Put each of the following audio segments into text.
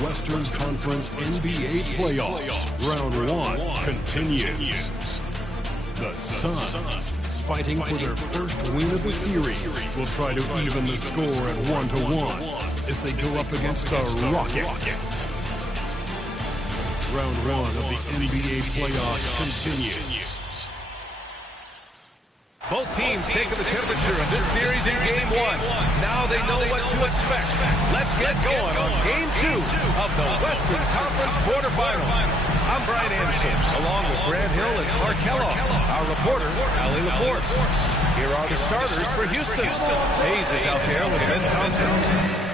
Western Conference NBA playoffs. Round 1 continues. The Suns, fighting for their first win of the series, will try to even the score at 1-1 as they go up against the Rockets. Round 1 of the NBA playoffs continues. Both teams taking the temperature of this series in Game 1. Now they know what to expect. Let's get going on Game 2 of the Western Conference quarterfinals. I'm Brian Anderson, along with Grant Hill and Clark Kellogg. Our reporter, Allie LaForce. Here are the starters for Houston. Hayes is out there with Ben Thompson.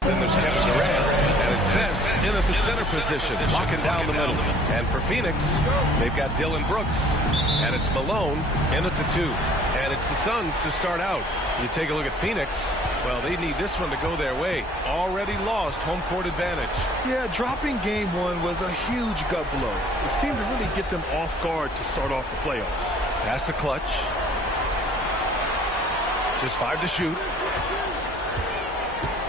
Then there's Kevin Durant, and it's best in at the center position, locking down the middle. And for Phoenix, they've got Dillon Brooks, and it's Malone in at the 2. And it's the Suns to start out. You take a look at Phoenix, well, they need this one to go their way. Already lost home court advantage. Yeah, dropping Game 1 was a huge gut blow. It seemed to really get them off guard to start off the playoffs. Pass to Clutch. Just 5 to shoot.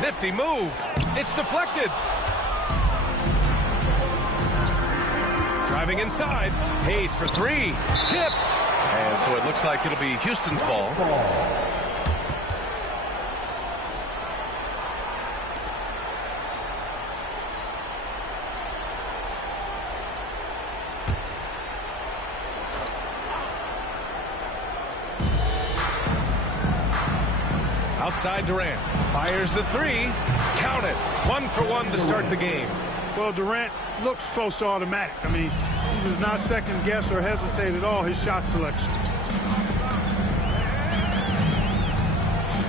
Nifty move. It's deflected. Driving inside. Hayes for 3. Tipped. And so it looks like it'll be Houston's ball. Outside Durant. Fires the 3. Count it. 1 for 1 to start the game. Well, Durant looks close to automatic. I mean, he does not second guess or hesitate at all his shot selection.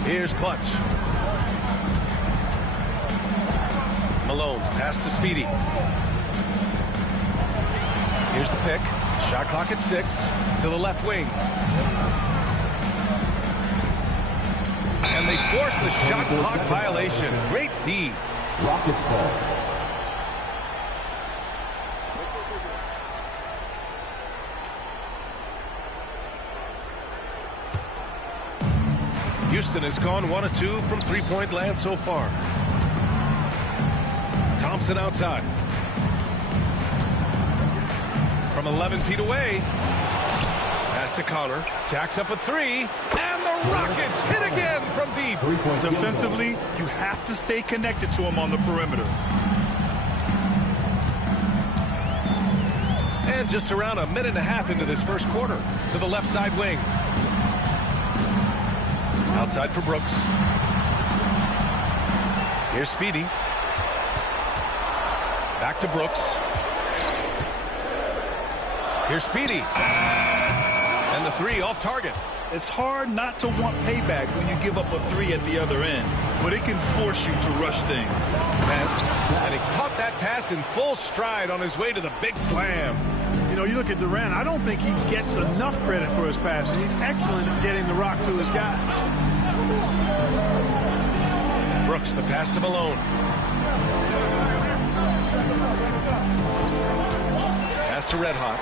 Here's Clutch. Malone. Pass to Speedy. Here's the pick. Shot clock at 6. To the left wing. And they force the shot clock violation. Great D. Rockets ball. Houston has gone 1 of 2 from three-point land so far. Thompson outside. From 11 feet away. Pass to Connor. Jacks up a 3. And the Rockets hit again from deep. Defensively, you have to stay connected to him on the perimeter. And just around a minute and a half into this first quarter. To the left side wing. Outside for Brooks. Here's Speedy. Back to Brooks. Here's Speedy. And the 3 off target. It's hard not to want payback when you give up a 3 at the other end, but it can force you to rush things. Pass. And he caught that pass in full stride on his way to the big slam. You know, you look at Durant, I don't think he gets enough credit for his passing. He's excellent at getting the rock to his guys. Brooks, the pass to Malone. Pass to Red Hot.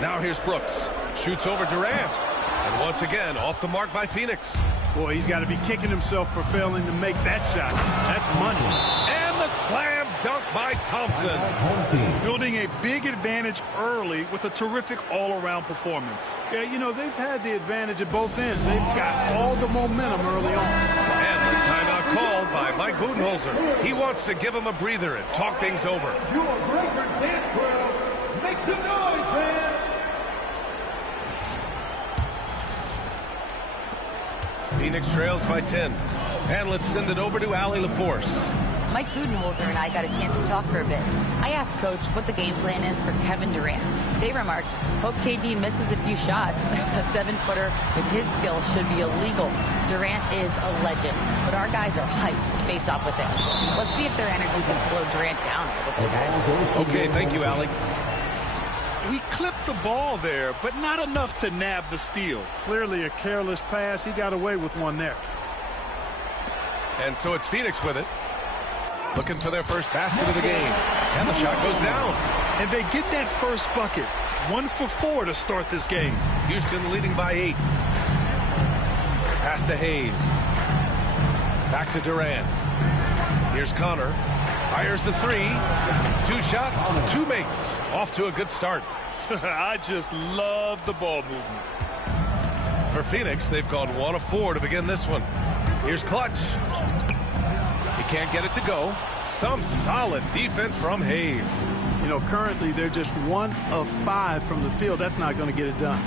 Now here's Brooks. Shoots over Durant. And once again, off the mark by Phoenix. Boy, he's got to be kicking himself for failing to make that shot. That's money. And the slam dunk by Thompson. Building a big advantage early with a terrific all-around performance. Yeah, you know, they've had the advantage at both ends. They've got all the momentum early on. And the timeout called by Mike Budenholzer. He wants to give him a breather and talk things over. Make some noise, fans! Phoenix trails by 10. And let's send it over to Allie LaForce. Mike Budenholzer and I got a chance to talk for a bit. I asked Coach what the game plan is for Kevin Durant. They remarked, hope KD misses a few shots. A 7-footer with his skill should be illegal. Durant is a legend, but our guys are hyped to face off with him. Let's see if their energy can slow Durant down a little bit, guys. Okay, thank you, Allie. He clipped the ball there, but not enough to nab the steal. Clearly a careless pass. He got away with one there. And so it's Phoenix with it. Looking for their first basket of the game. And the shot goes down. And they get that first bucket. 1 for 4 to start this game. Houston leading by 8. Pass to Hayes. Back to Durant. Here's Connor. Fires the 3. 2 shots, 2 makes. Off to a good start. I just love the ball movement. For Phoenix, they've gone 1 of 4 to begin this one. Here's Clutch. He can't get it to go. Some solid defense from Hayes. You know, currently they're just 1 of 5 from the field. That's not going to get it done.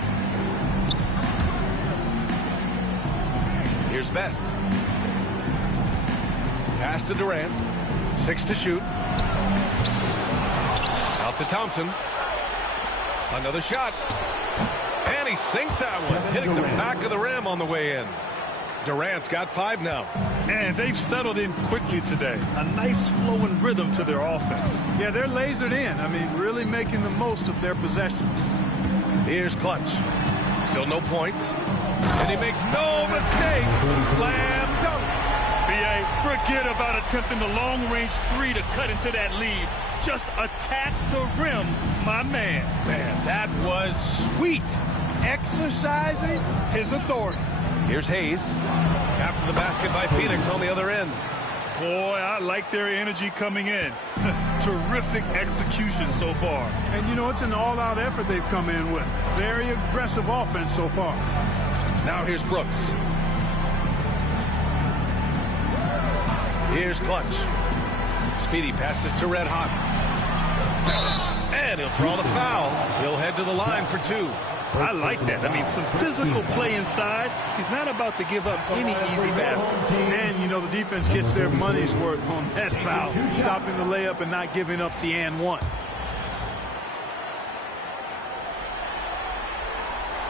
Here's Best. Pass to Durant. 6 to shoot. Out to Thompson. Another shot. And he sinks that one, hitting the back of the rim on the way in. Durant's got 5 now. And they've settled in quickly today. A nice flowing rhythm to their offense. Yeah, they're lasered in. I mean, really making the most of their possession. Here's Clutch. Still no points. And he makes no mistake. Slam dunk. B.A., forget about attempting the long-range 3 to cut into that lead. Just attack the rim, my man. Man, that was sweet. Exercising his authority. Here's Hayes. After the basket by Phoenix on the other end. Boy, I like their energy coming in. Terrific execution so far. And, you know, it's an all-out effort they've come in with. Very aggressive offense so far. Now here's Brooks. Here's Clutch. Speedy passes to Red Hot. And he'll draw the foul. He'll head to the line for 2. I like that. I mean, some physical play inside. He's not about to give up any easy baskets. And, you know, the defense gets their money's worth on that foul. Stopping the layup and not giving up the and one.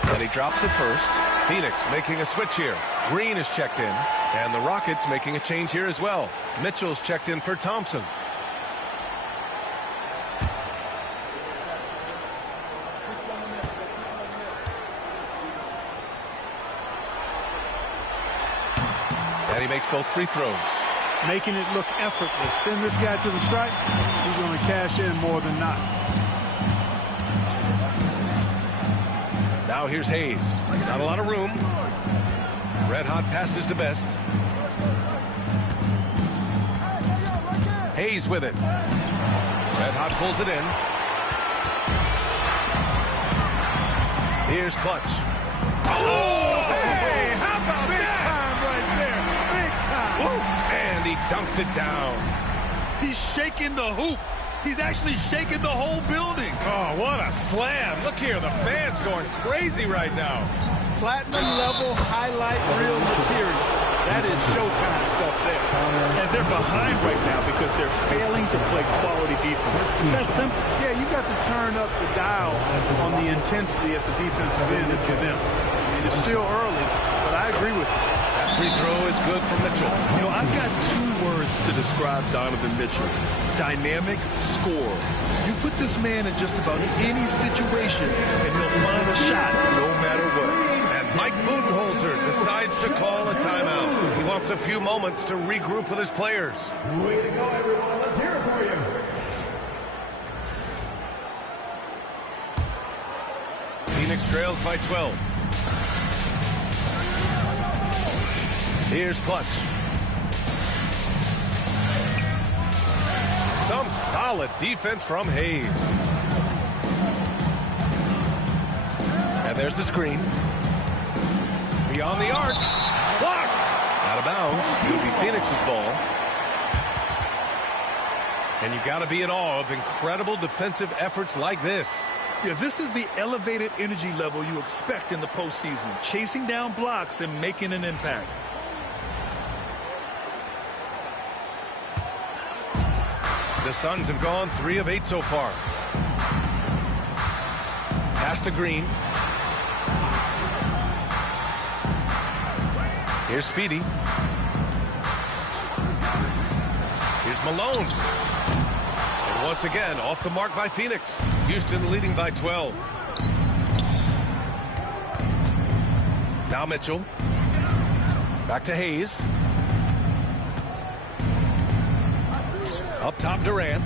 And he drops it first. Phoenix making a switch here. Green is checked in. And the Rockets making a change here as well. Mitchell's checked in for Thompson. And he makes both free throws. Making it look effortless. Send this guy to the stripe. He's going to cash in more than not. Now here's Hayes. Not a lot of room. Red Hot passes to Best. Hayes with it. Red Hot pulls it in. Here's Clutch. Oh, hey, how about Big that? time right there. Big time. Woo. And he dunks it down. He's shaking the hoop. He's actually shaking the whole building. Oh, what a slam. Look here, the fans going crazy right now. Platinum level highlight reel material. That is Showtime stuff there. And they're behind right now because they're failing to play quality defense. It's that simple. Yeah, you got to turn up the dial on the intensity at the defensive end if you're them. I mean, it's still early, but I agree with you. That free throw is good for Mitchell. You know, I've got 2 words to describe Donovan Mitchell. Dynamic scorer. You put this man in just about any situation, and he'll find a shot no matter what. And Mike Budenholzer decides to call a timeout. He wants a few moments to regroup with his players. Way to go, everyone. Let's hear it for you. Phoenix trails by 12. Here's Clutch. Some solid defense from Hayes. And there's the screen. Beyond the arc. Blocked. Out of bounds. It'll be Phoenix's ball. And you've got to be in awe of incredible defensive efforts like this. Yeah, this is the elevated energy level you expect in the postseason. Chasing down blocks and making an impact. The Suns have gone 3 of 8 so far. Pass to Green. Here's Speedy. Here's Malone. And once again, off the mark by Phoenix. Houston leading by 12. Now Mitchell. Back to Hayes. Up top, Durant.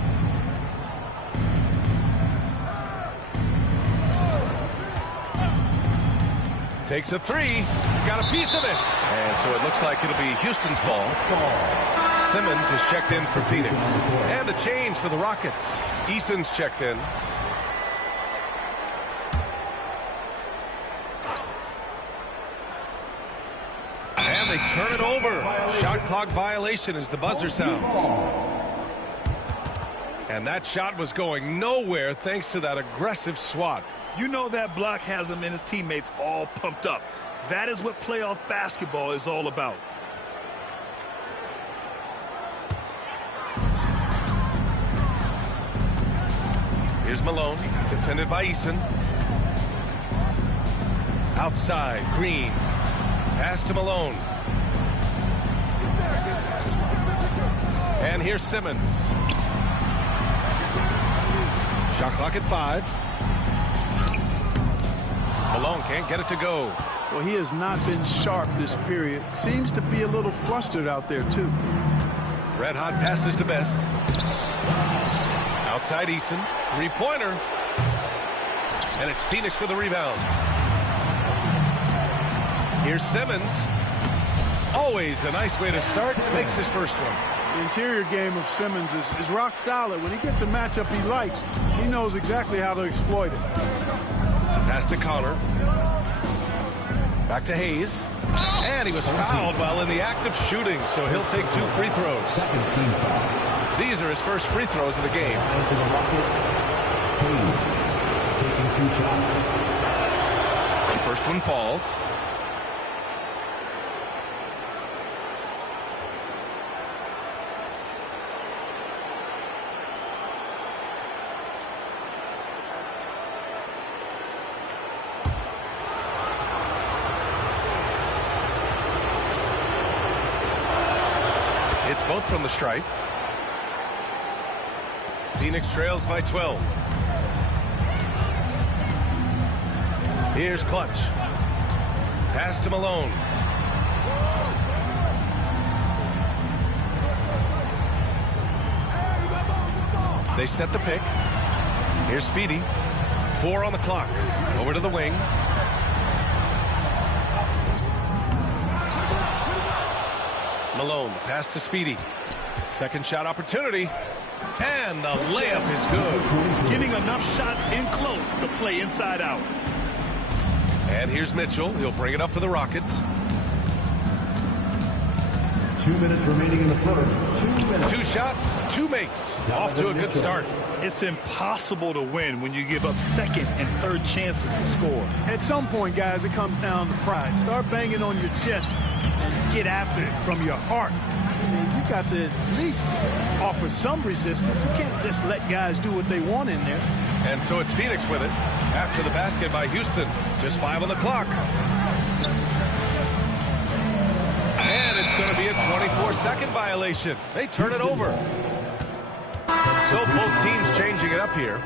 Takes a 3. Got a piece of it. And so it looks like it'll be Houston's ball. Simmons is checked in for Phoenix. And a change for the Rockets. Eason's checked in. And they turn it over. Shot clock violation as the buzzer sounds. And that shot was going nowhere thanks to that aggressive swat. You know that block has him and his teammates all pumped up. That is what playoff basketball is all about. Here's Malone, defended by Eason. Outside, Green. Pass to Malone. And here's Simmons. Shot clock at 5. Malone can't get it to go. Well, he has not been sharp this period. Seems to be a little flustered out there, too. Red hot passes to Best. Outside Eason. Three-pointer. And it's Phoenix with the rebound. Here's Simmons. Always a nice way to start. Makes his first one. The interior game of Simmons is rock solid. When he gets a matchup he likes, he knows exactly how to exploit it. Pass to Connor. Back to Hayes. And he was fouled while in the act of shooting, so he'll take 2 free throws. These are his first free throws of the game. Hayes taking 2 shots. The first one falls. It's both from the stripe. Phoenix trails by 12. Here's Clutch. Pass to Malone. They set the pick. Here's Speedy. 4 on the clock. Over to the wing. Malone, pass to Speedy. Second shot opportunity. And the layup is good. Getting enough shots in close to play inside out. And here's Mitchell. He'll bring it up for the Rockets. 2 minutes remaining in the first. 2 minutes. 2 shots, 2 makes. Off to a good start. It's impossible to win when you give up second and third chances to score. At some point, guys, it comes down to pride. Start banging on your chest and get after it from your heart. I mean, you got to at least offer some resistance. You can't just let guys do what they want in there. And so it's Phoenix with it. After the basket by Houston. Just 5 on the clock. And it's going to be a 24-second violation. They turn it over. So both teams changing it up here.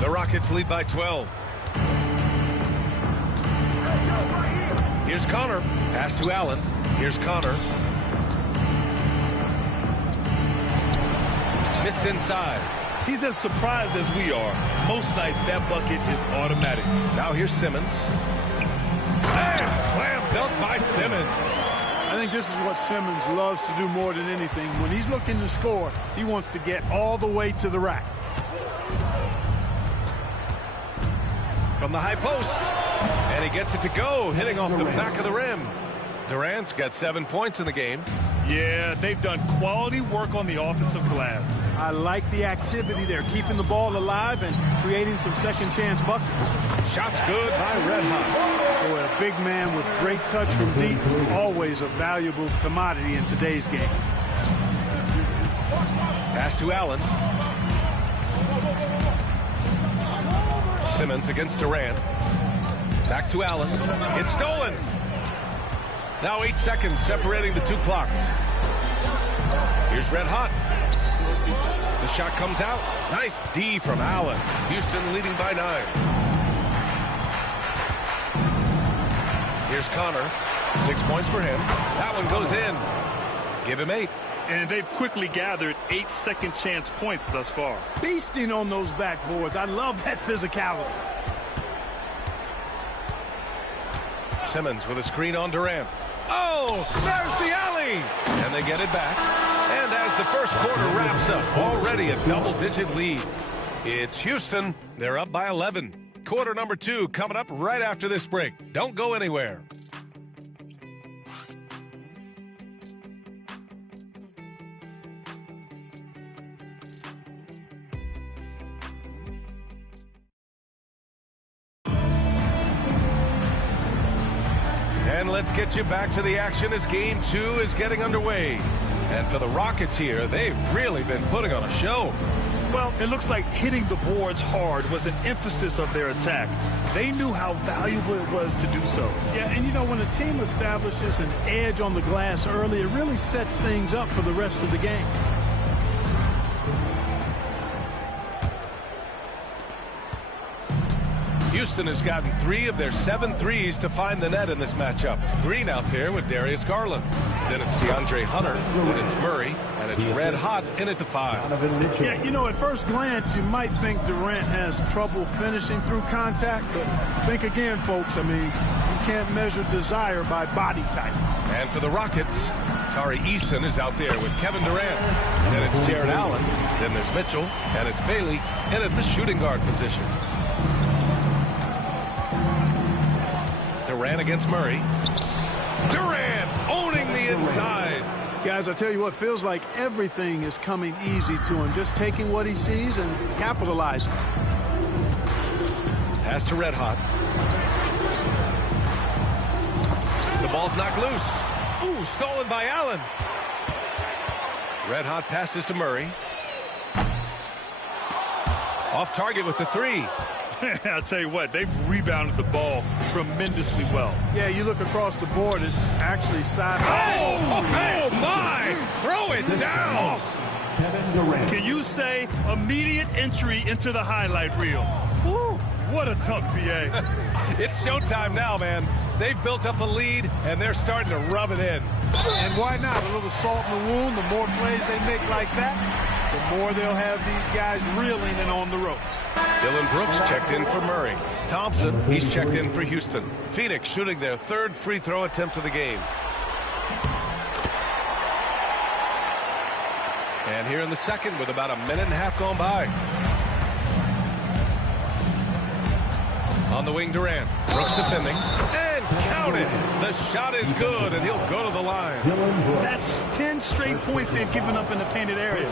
The Rockets lead by 12. Here's Connor. Pass to Allen. Here's Connor. Missed inside. He's as surprised as we are. Most nights that bucket is automatic. Now here's Simmons. And slam dunk by Simmons. I think think this is what Simmons loves to do more than anything. When he's looking to score, he wants to get all the way to the rack. From the high post. And he gets it to go, hitting off the back of the rim. Durant's got 7 points in the game. Yeah, they've done quality work on the offensive glass. I like the activity there, keeping the ball alive and creating some second chance buckets. Shot's good by Red Hot. Boy, a big man with great touch from deep, always a valuable commodity in today's game. Pass to Allen. Simmons against Durant. Back to Allen. It's stolen. Now 8 seconds separating the two clocks. Here's Red Hot. The shot comes out. Nice D from Allen. Houston leading by 9. Here's Connor. 6 points for him. That one goes in. Give him 8. And they've quickly gathered 8 second chance points thus far. Feasting on those backboards. I love that physicality. Simmons with a screen on Durant. Oh, there's the alley. And they get it back. And as the first quarter wraps up, already a double-digit lead. It's Houston. They're up by 11. Quarter number 2 coming up right after this break. Don't go anywhere. And let's get you back to the action as Game 2 is getting underway. And for the Rockets here, they've really been putting on a show. Well, it looks like hitting the boards hard was an emphasis of their attack. They knew how valuable it was to do so. Yeah, and you know, when a team establishes an edge on the glass early, it really sets things up for the rest of the game. Houston has gotten 3 of their 7 threes to find the net in this matchup. Green out there with Darius Garland. Then it's DeAndre Hunter. Then it's Murray. And it's Red Hot in at the 5. Yeah, you know, at first glance, you might think Durant has trouble finishing through contact. But think again, folks. I mean, you can't measure desire by body type. And for the Rockets, Tari Eason is out there with Kevin Durant. Then it's Jared Allen. Then there's Mitchell. And it's Bailey in at the shooting guard position. Durant against Murray. Durant owning the inside. Guys, I tell you what, feels like everything is coming easy to him. Just taking what he sees and capitalizing. Pass to Red Hot. The ball's knocked loose. Ooh, stolen by Allen. Red Hot passes to Murray. Off target with the 3. I'll tell you what, they've rebounded the ball tremendously well. Yeah, you look across the board, it's actually side. Oh my! Throw it down! Kevin Durant. Can you say immediate entry into the highlight reel? Woo, what a tough BA. It's showtime now, man. They've built up a lead, and they're starting to rub it in. And why not? A little salt in the wound. The more plays they make like that, the more they'll have these guys reeling and on the ropes. Dylan Brooks checked in for Murray. Thompson, he's checked in for Houston. Phoenix shooting their 3rd free throw attempt of the game. And here in the second with about a minute and a half gone by. On the wing, Durant. Brooks defending. And counted. The shot is good, and he'll go to the line. That's 10 straight points they've given up in the painted area.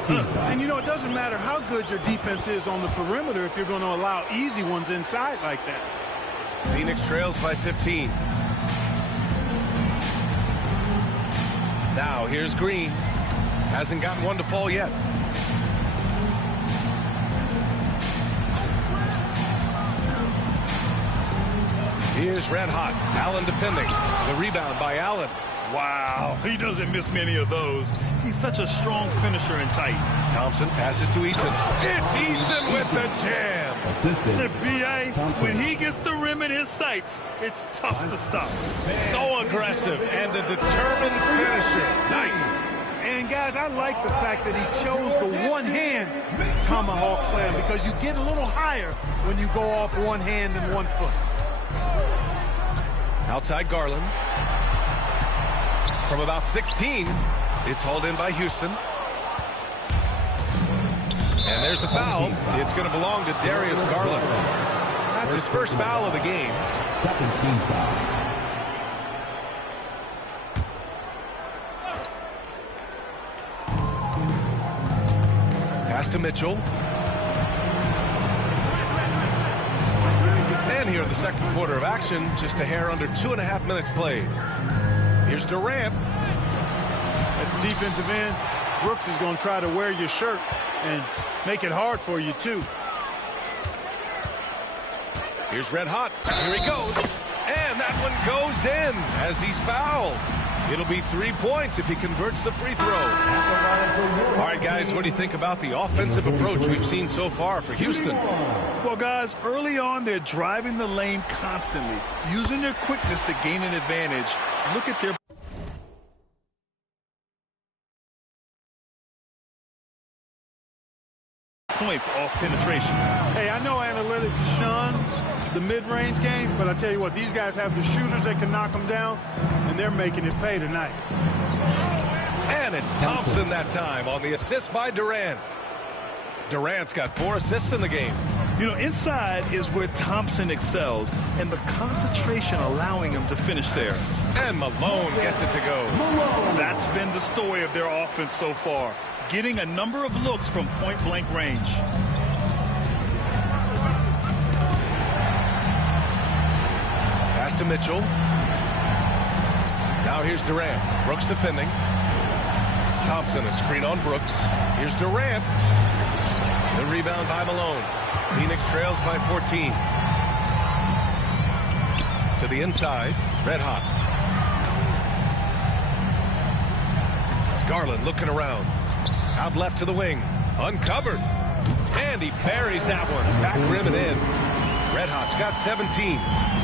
And, you know, it doesn't matter how good your defense is on the perimeter if you're going to allow easy ones inside like that. Phoenix trails by 15. Now, here's Green. Hasn't gotten one to fall yet. Here's Red Hot. Allen defending. The rebound by Allen. Wow, he doesn't miss many of those. He's such a strong finisher and tight. Thompson passes to Eason. It's Eason with the jam. The BA, when he gets the rim in his sights, it's tough to stop. So aggressive and a determined finisher. Nice. And, guys, I like the fact that he chose the one-hand tomahawk slam because you get a little higher when you go off one hand and 1 foot. Outside Garland. From about 16, it's hauled in by Houston. And there's the foul. It's going to belong to Darius Garland. That's his first foul of the game. Second team foul. Pass to Mitchell. And here in the second quarter of action, just a hair under 2.5 minutes played. Here's Durant. At the defensive end, Brooks is going to try to wear your shirt and make it hard for you, too. Here's Red Hot. Here he goes. And that one goes in as he's fouled. It'll be 3 points if he converts the free throw. All right, guys, what do you think about the offensive approach we've seen so far for Houston? Well, guys, early on, they're driving the lane constantly, using their quickness to gain an advantage. Look at their points off penetration. Hey, I know analytics shuns the mid-range game, but I tell you what, these guys have the shooters that can knock them down, and they're making it pay tonight. And it's Thompson that time on the assist by Durant. Durant's got 4 assists in the game. You know, inside is where Thompson excels, and the concentration allowing him to finish there. And Malone gets it to go. That's been the story of their offense so far, getting a number of looks from point-blank range. Pass to Mitchell. Now here's Durant. Brooks defending. Thompson, a screen on Brooks. Here's Durant. The rebound by Malone. Phoenix trails by 14. To the inside. Red Hot. Garland looking around. Out left to the wing. Uncovered. And he buries that one. Back rim and in. Red Hot's got 17.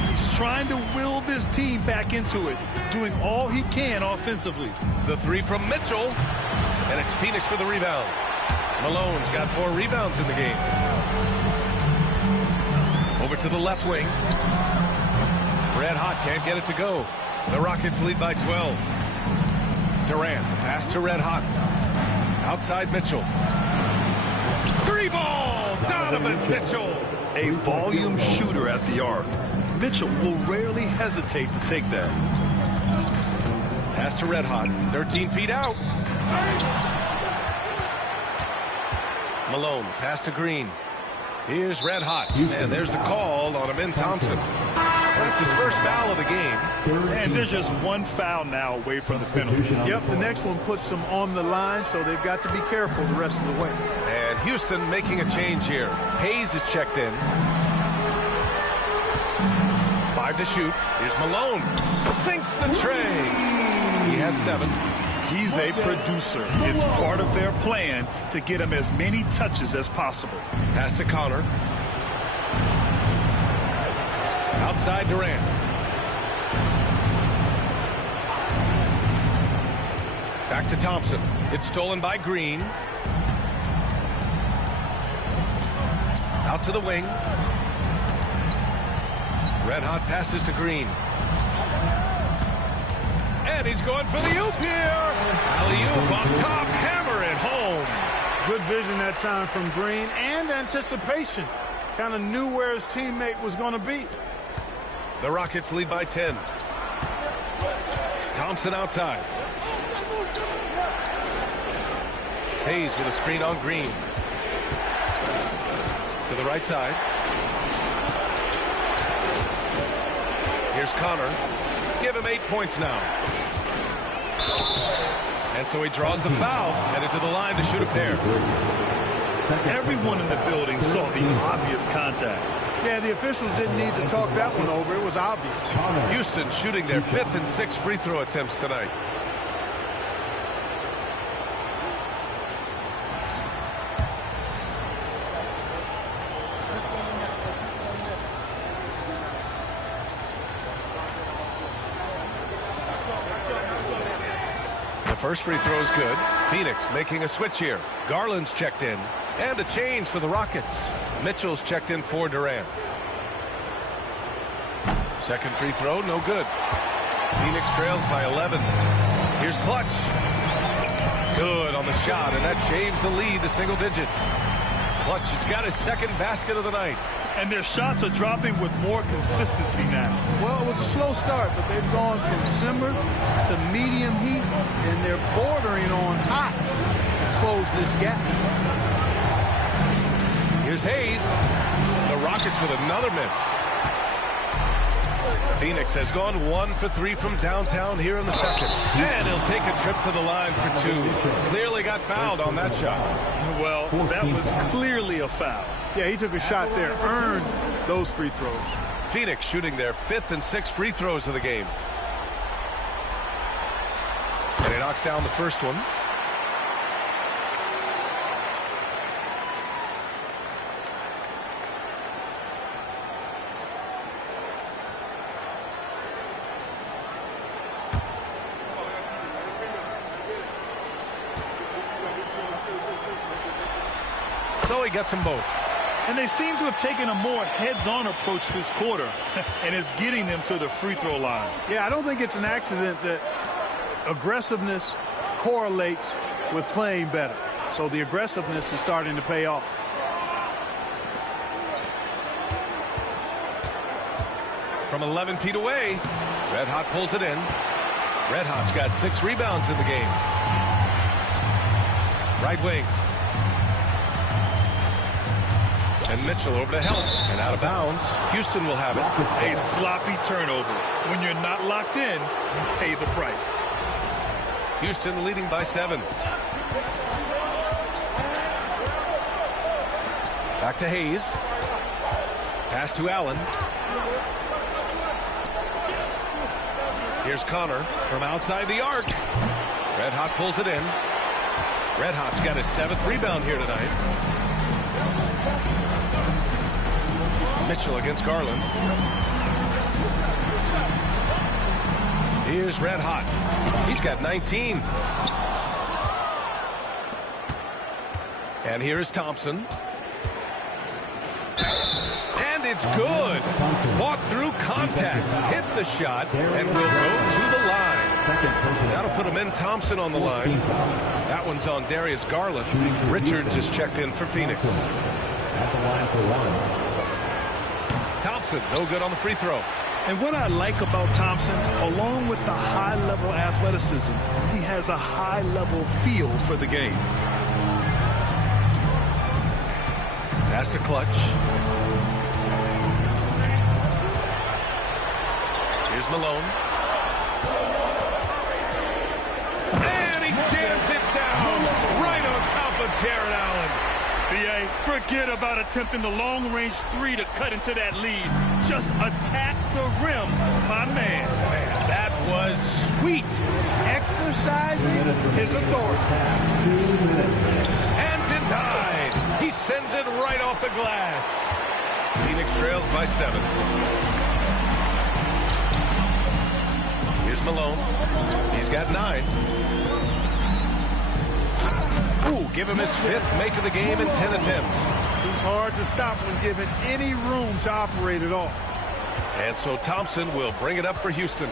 He's trying to will this team back into it, doing all he can offensively. The 3 from Mitchell. And it's Phoenix for the rebound. Malone's got 4 rebounds in the game. Over to the left wing. Red Hot can't get it to go. The Rockets lead by 12. Durant, the pass to Red Hot. Outside Mitchell. 3-ball! Donovan Mitchell! A volume shooter at the arc. Mitchell will rarely hesitate to take that. Pass to Red Hot. 13 feet out. Malone, pass to Green. Here's Red Hot. And there's the call on Amin Thompson. That's his first foul of the game. And there's just one foul now away from the penalty. Yep, the next one puts them on the line, so they've got to be careful the rest of the way. And Houston making a change here. Hayes is checked in. 5 to shoot. Here's Malone. Sinks the tray. He has 7. He's a producer. It's part of their plan to get him as many touches as possible. Pass to Connor. Outside Durant. Back to Thompson. It's stolen by Green. Out to the wing. Red Hot passes to Green. And he's going for the oop here. Alley-oop on top. Hammer it home. Good vision that time from Green and anticipation. Kind of knew where his teammate was going to be. The Rockets lead by 10. Thompson outside. Hayes with a screen on Green. To the right side. Here's Connor. Give him 8 points now. And so he draws the foul. Headed to the line to shoot a pair. Everyone in the building saw the obvious contact. Yeah, the officials didn't need to talk that one over. It was obvious. Houston shooting their 5th and 6th free throw attempts tonight. The first free throw is good. Phoenix making a switch here. Garland's checked in. And a change for the Rockets. Mitchell's checked in for Durant. Second free throw, no good. Phoenix trails by 11. Here's Clutch. Good on the shot, and that changed the lead to single digits. Clutch has got his second basket of the night. And their shots are dropping with more consistency now. Well, it was a slow start, but they've gone from simmer to medium heat, and they're bordering on hot to close this gap. Here's Hayes. The Rockets with another miss. Phoenix has gone 1 for 3 from downtown here in the second. And he'll take a trip to the line for 2. Clearly got fouled on that shot. Well, that was clearly a foul. Yeah, he took a shot there, earned those free throws. Phoenix shooting their 5th and 6th free throws of the game. And he knocks down the first one. So he gets them both. And they seem to have taken a more heads-on approach this quarter, and it's getting them to the free throw line. Yeah, I don't think it's an accident that aggressiveness correlates with playing better. So the aggressiveness is starting to pay off. From 11 feet away, Red Hot pulls it in. Red Hot's got 6 rebounds in the game. Right wing. And Mitchell over to help. And out of bounds. Houston will have it. A sloppy turnover. When you're not locked in, pay the price. Houston leading by 7. Back to Hayes. Pass to Allen. Here's Connor from outside the arc. Red Hot pulls it in. Red Hot's got his 7th rebound here tonight. Mitchell against Garland. Here's Red Hot. He's got 19. And here is Thompson. And it's good. Fought through contact. Hit the shot. And will go to the line. That'll put him in. Thompson on the line. That one's on Darius Garland. Richards is checked in for Phoenix. At the line for one. Thompson, no good on the free throw. And what I like about Thompson, along with the high-level athleticism, he has a high-level feel for the game. Pass to Clutch. Here's Malone. And he jams it down right on top of Jarrett Allen. B.A., forget about attempting the long-range 3 to cut into that lead. Just attack the rim, my man. Man, that was sweet. Exercising his authority. And denied. He sends it right off the glass. Phoenix trails by 7. Here's Malone. He's got 9. Ooh, give him his 5th make of the game in 10 attempts. He's hard to stop when given any room to operate at all. And so Thompson will bring it up for Houston.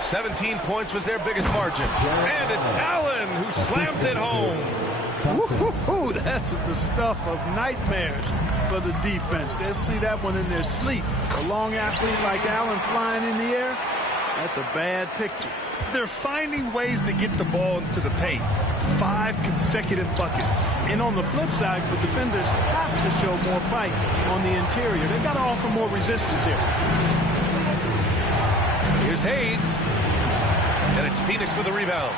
17 points was their biggest margin. And it's Allen who slams it home. Woo-hoo-hoo, that's the stuff of nightmares for the defense. They'll see that one in their sleep. A long athlete like Allen flying in the air, that's a bad picture. They're finding ways to get the ball into the paint. 5 consecutive buckets. And on the flip side, the defenders have to show more fight on the interior. They've got to offer more resistance here. Here's Hayes. And it's Phoenix with a rebound.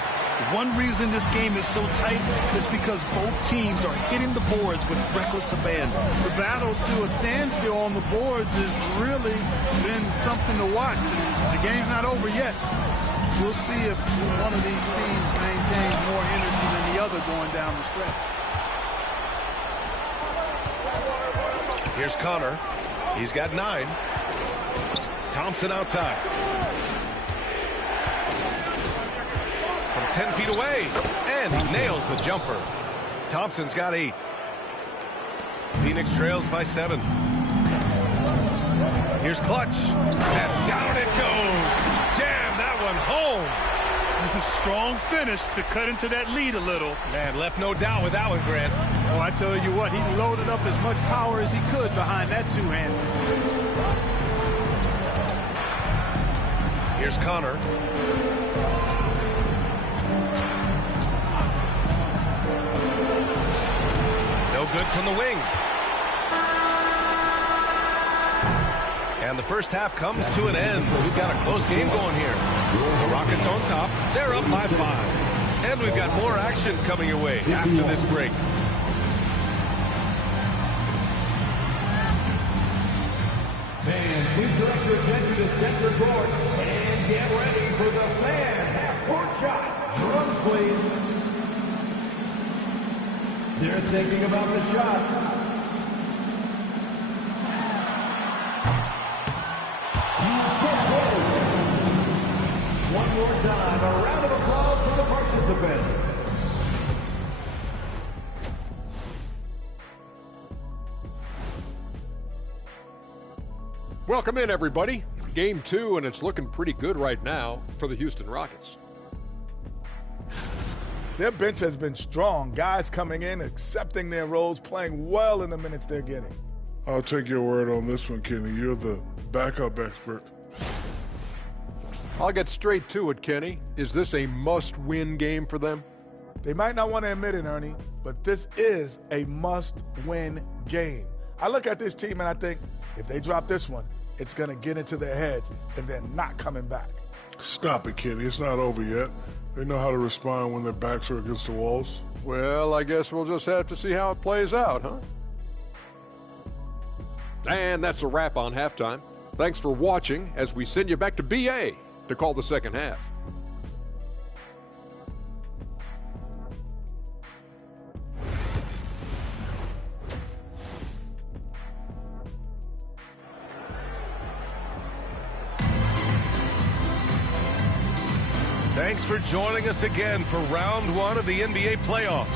One reason this game is so tight is because both teams are hitting the boards with reckless abandon. The battle to a standstill on the boards has really been something to watch. The game's not over yet. We'll see if one of these teams maintains more energy than the other going down the stretch. Here's Connor. He's got 9. Thompson outside. From 10 feet away. And he nails the jumper. Thompson's got 8. Phoenix trails by 7. Here's Clutch. And down it goes. Jam that one home. Strong finish to cut into that lead a little. Man, left no doubt with that one, Grant. Oh, I tell you what, he loaded up as much power as he could behind that two-hander. Here's Connor. No good from the wing. And the first half comes to an end. We've got a close game going here. The Rockets on top. They're up by 5. And we've got more action coming your way after this break. Fans, please direct your attention to center court and get ready for the fan half-court shot. Drums, please. They're thinking about the shot. One more time, a round of applause for the participants. Welcome in, everybody. Game 2, and it's looking pretty good right now for the Houston Rockets. Their bench has been strong. Guys coming in, accepting their roles, playing well in the minutes they're getting. I'll take your word on this one, Kenny. You're the backup expert. I'll get straight to it, Kenny. Is this a must-win game for them? They might not want to admit it, Ernie, but this is a must-win game. I look at this team and I think, if they drop this one, it's going to get into their heads and they're not coming back. Stop it, Kenny. It's not over yet. They know how to respond when their backs are against the walls. Well, I guess we'll just have to see how it plays out, huh? And that's a wrap on halftime. Thanks for watching as we send you back to BA to call the second half. Thanks for joining us again for round 1 of the NBA playoffs.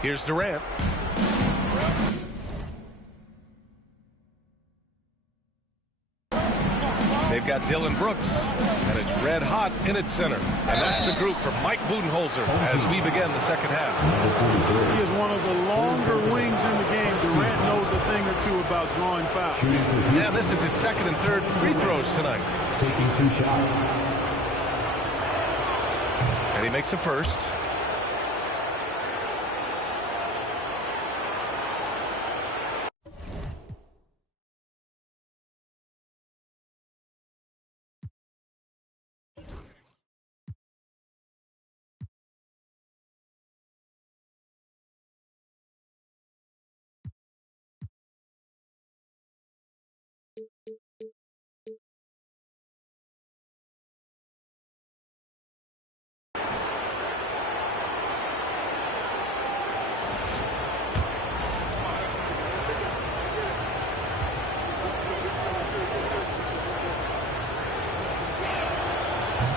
Here's Durant. They've got Dillon Brooks, and it's red hot in its center. And that's the group for Mike Budenholzer as we begin the second half. He is one of the longer wings in the game. Durant knows a thing or two about drawing fouls. Yeah, this is his second and third free throws tonight. Taking 2 shots. And he makes the first.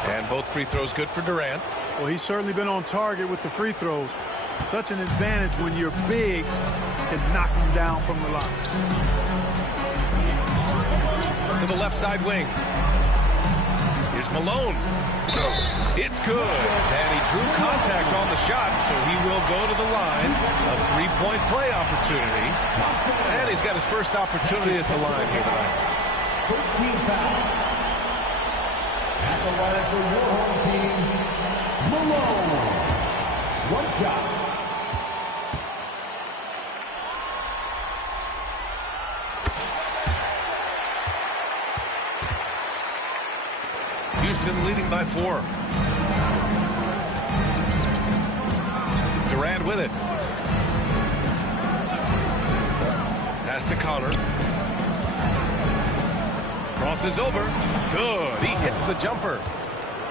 And both free throws good for Durant. Well, he's certainly been on target with the free throws. Such an advantage when your bigs can knock them down from the line. To the left side wing. Here's Malone. It's good. And he drew contact on the shot, so he will go to the line. A three-point play opportunity. And he's got his first opportunity at the line here tonight. 15 foul. At the line for your home team, Malone. One shot. Houston leading by 4. Durant with it. Pass to Connor. Crosses over. Good. He hits the jumper.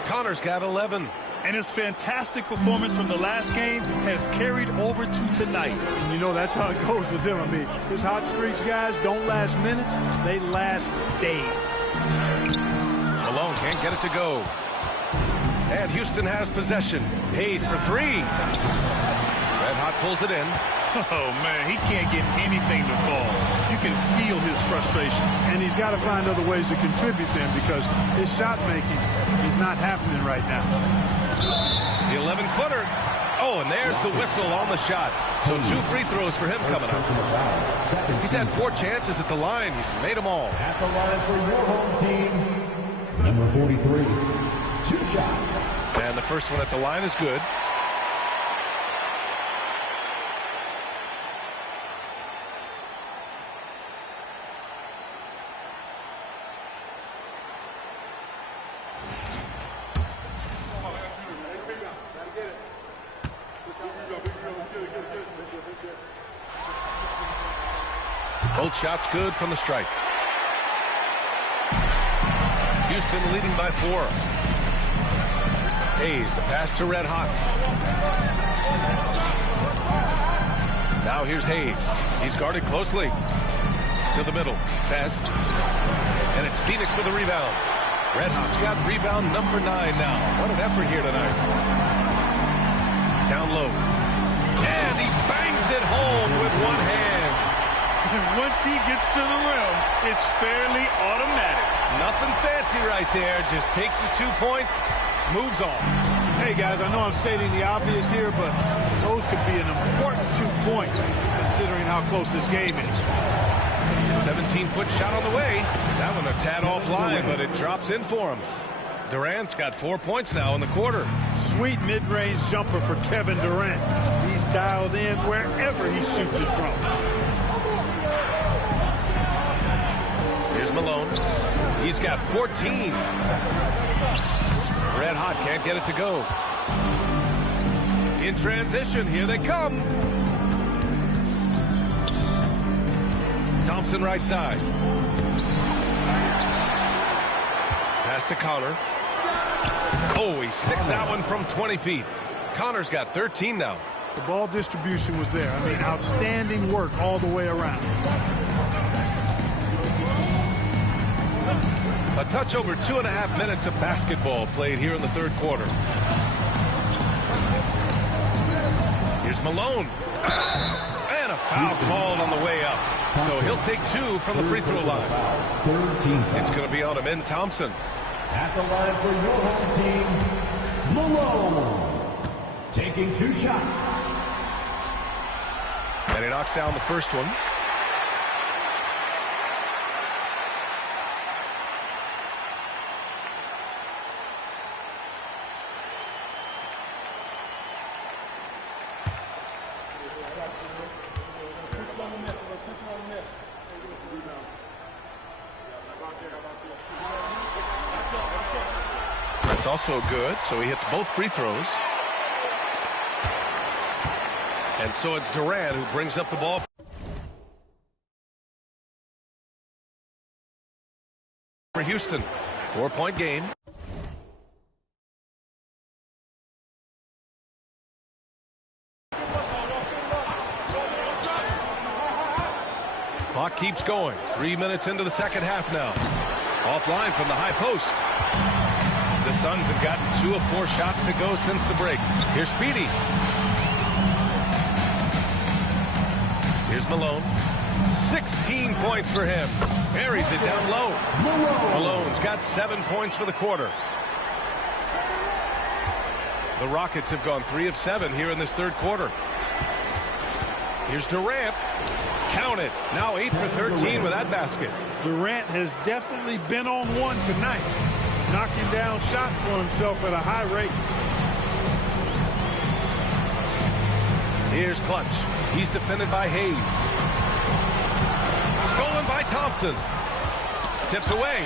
Connor's got 11. And his fantastic performance from the last game has carried over to tonight. And you know that's how it goes with him. I mean, his hot streaks, guys, don't last minutes. They last days. Malone can't get it to go. And Houston has possession. Hayes for 3. Red Hot pulls it in. Oh, man, he can't get anything to fall. You can feel his frustration. And he's got to find other ways to contribute then because his shot making is not happening right now. The 11-footer. Oh, and there's the whistle on the shot. So 2 free throws for him coming up. He's had 4 chances at the line. He's made them all. At the line for your home team, number 43, 2 shots. And the first one at the line is good. Both shots good from the stripe. Houston leading by 4. Hayes, the pass to Red Hot. Now here's Hayes. He's guarded closely. To the middle. Best. And it's Phoenix with the rebound. Red Hot's got rebound number 9 now. What an effort here tonight. Down low. And he bangs it home with one hand. And once he gets to the rim, it's fairly automatic. Nothing fancy right there. Just takes his 2 points, moves on. Hey, guys, I know I'm stating the obvious here, but those could be an important 2 points considering how close this game is. 17-foot shot on the way. That one a tad offline, but it drops in for him. Durant's got 4 points now in the quarter. Sweet mid-range jumper for Kevin Durant. He's dialed in wherever he shoots it from. Here's Malone. He's got 14. Red Hot can't get it to go. In transition, here they come. Thompson right side. Pass to Connor. Oh, he sticks that one from 20 feet. Connor's got 13 now. The ball distribution was there. I mean, outstanding work all the way around. A touch over 2.5 minutes of basketball played here in the third quarter. Here's Malone. And a foul called on the way up. So he'll take 2 from the free throw line. It's going to be on Amin Thompson. At the line for your home team, Malone. Taking 2 shots. And he knocks down the first one. That's also good, so he hits both free throws. And so it's Durant who brings up the ball. For Houston, 4-point game. Clock keeps going. 3 minutes into the second half now. Offline from the high post. The Suns have gotten 2 of 4 shots to go since the break. Here's Speedy. Here's Malone. 16 points for him. Buries it down low. Malone's got 7 points for the quarter. The Rockets have gone 3 of 7 here in this third quarter. Here's Durant. Count it. Now 8 for 13 with that basket. Durant has definitely been on one tonight, knocking down shots for himself at a high rate. Here's Clutch. He's defended by Hayes. Stolen by Thompson. Tipped away.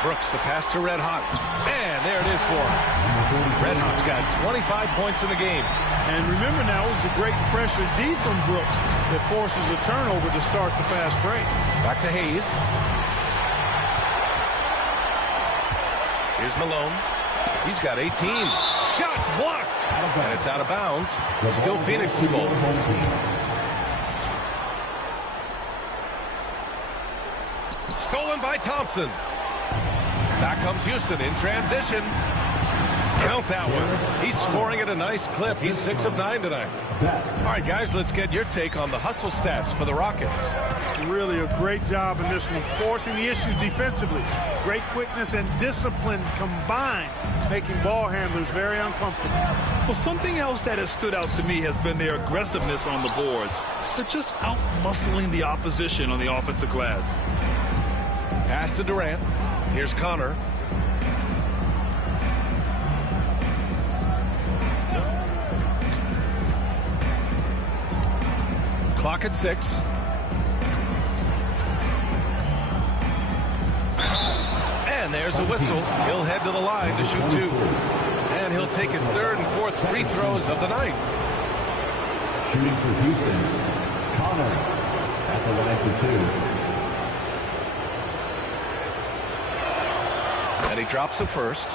Brooks, the pass to Red Hot. And there it is for him. Red Hot's got 25 points in the game. And remember now, it was the great pressure D from Brooks that forces a turnover to start the fast break. Back to Hayes. Here's Malone. He's got 18. Shots blocked. And it's out of bounds. Still Phoenix's ball. Stolen by Thompson. Back comes Houston in transition. Count that one. He's scoring at a nice clip. He's 6 of 9 tonight. All right, guys, let's get your take on the hustle stats for the Rockets. Really a great job in this one, forcing the issue defensively. Great quickness and discipline combined, making ball handlers very uncomfortable. Well, something else that has stood out to me has been their aggressiveness on the boards. They're just out-muscling the opposition on the offensive glass. Pass to Durant. Here's Connor. Clock at 6. And there's a whistle. He'll head to the line to shoot 2. And he'll take his 3rd and 4th free throws of the night. Shooting for Houston, Connor at the line for 2. And he drops the first.